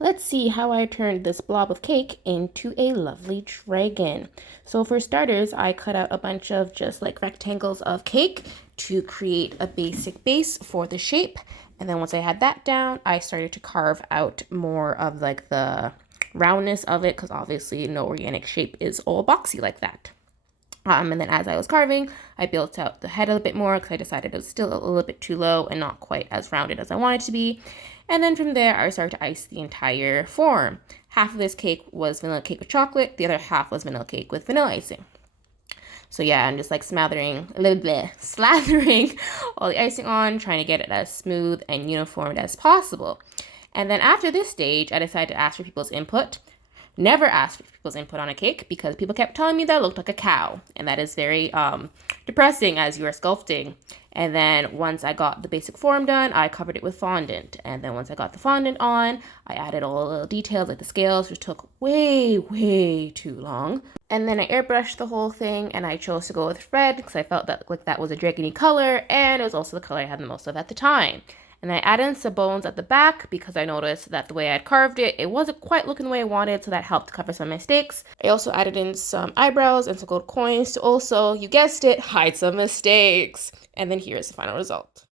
Let's see how I turned this blob of cake into a lovely dragon. So for starters, I cut out a bunch of just like rectangles of cake to create a basic base for the shape. And then once I had that down, I started to carve out more of like the roundness of it because obviously no organic shape is all boxy like that. And then as I was carving, I built out the head a little bit more because I decided it was still a little bit too low and not quite as rounded as I wanted to be. And then from there, I started to ice the entire form. Half of this cake was vanilla cake with chocolate, the other half was vanilla cake with vanilla icing. So yeah, I'm just like slathering all the icing on, trying to get it as smooth and uniform as possible. And then after this stage, I decided to ask for people's input. Never asked for people's input on a cake because people kept telling me that I looked like a cow, and that is very depressing as you are sculpting. And then once I got the basic form done, I covered it with fondant. And then once I got the fondant on, I added all the little details like the scales, which took way too long. And then I airbrushed the whole thing, and I chose to go with red because I felt that like that was a dragony color, and it was also the color I had the most of at the time. And I added in some bones at the back because I noticed that the way I had carved it, it wasn't quite looking the way I wanted, so that helped cover some mistakes. I also added in some eyebrows and some gold coins to also, you guessed it, hide some mistakes. And then here's the final result.